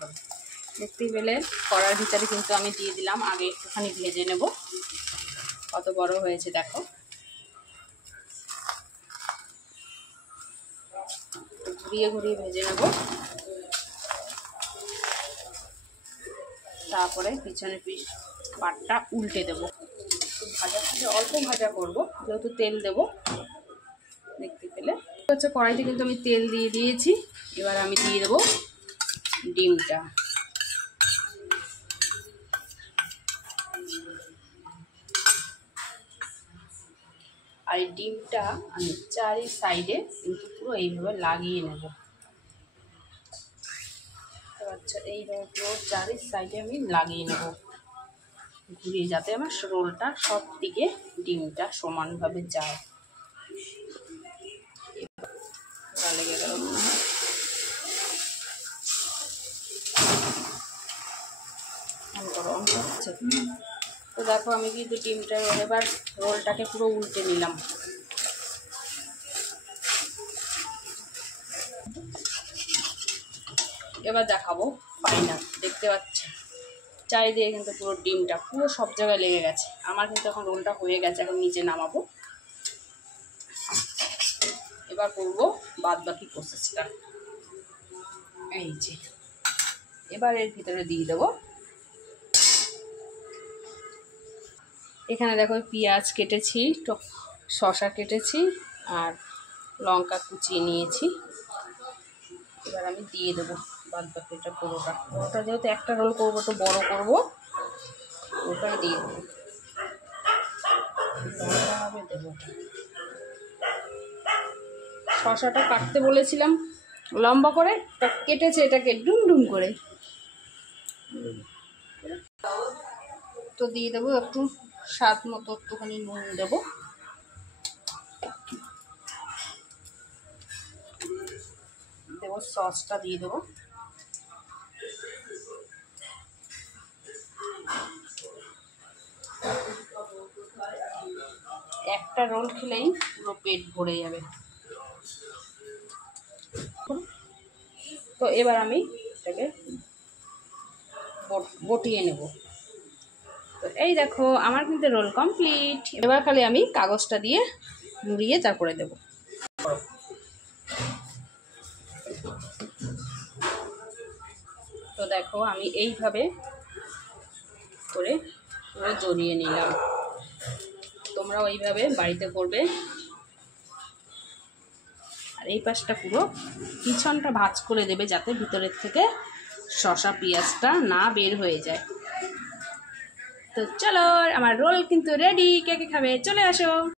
হবে। দেখতেই পেলে কড়ার ভিতরে কিন্তু আমি দিয়ে দিলাম, আগে একটুখানি ভেজে নেব। কত বড় হয়েছে দেখো। ঘুরিয়ে ঘুরিয়ে ভেজে নেব, তারপরে পিছনের পাটটা উল্টে দেব। ভাজা অল্প ভাজা করব, যেহেতু তেল দেব। দেখতে পেলে হচ্ছে কড়াইতে কিন্তু আমি তেল দিয়ে দিয়েছি। এবার আমি দিয়ে দেবো ডিমটা। আর এই ডিমটা আমি চারি সাইডে কিন্তু পুরো এইভাবে লাগিয়ে নেব। আচ্ছা, এইভাবে পুরো চারি সাইডে আমি লাগিয়ে নেব ঘুরিয়ে, যাতে আমার রোলটা সব দিকে ডিমটা সমানভাবে যায়। লেগে গেল মনে হয়। তো দেখো আমি কিন্তু ডিমটা এবার রোলটাকে পুরো উল্টে নিলাম। এবার দেখাবো ফাইনাল। দেখতে পাচ্ছি চারিদিকে কিন্তু পুরো ডিমটা পুরো সব জায়গায় লেগে গেছে। আমার কিন্তু এখন রোলটা হয়ে গেছে, এখন নিচে নামাবো। এবার করবো বাদ বাকি প্রসেসটা। এই যে এবার এর ভিতরে দিয়ে দেবো, এখানে দেখো পেঁয়াজ কেটেছি, শসা কেটেছি আর লঙ্কা কুচিয়ে নিয়েছি। এবার আমি দিয়ে দেবো বাদ বাকিটা পুরোটা। ওটা যেহেতু একটা রোল করবো তো বড় করবো, ওটাই দিয়ে দেবো। দেবো শসাটা কাটতে বলেছিলাম লম্বা করে, কেটেছে এটাকে ডুম ডুম করে। তো দিয়ে দেবো একটু স্বাদ মতো একটুখানি নুন দেবো। দেবো সসটা দিয়ে দেবো। একটা রোল খেলেই পুরো পেট ভরে যাবে। তো এবার আমি এটাকে বটিয়ে নেব। তো এই দেখো আমার কিন্তু রোল কমপ্লিট। এবার খালি আমি কাগজটা দিয়ে মুড়িয়ে তারপরে দেব। তো দেখো আমি এইভাবে করে পুরো জড়িয়ে নিলাম। তোমরাও এইভাবে বাড়িতে করবে। আর এই পাশটা পুরো পিছনটা ভাঁজ করে দেবে, যাতে ভিতরের থেকে শসা পেঁয়াজটা না বের হয়ে যায়। তো চলো আমার রোল কিন্তু রেডি। কে কে খাবে চলে আসো।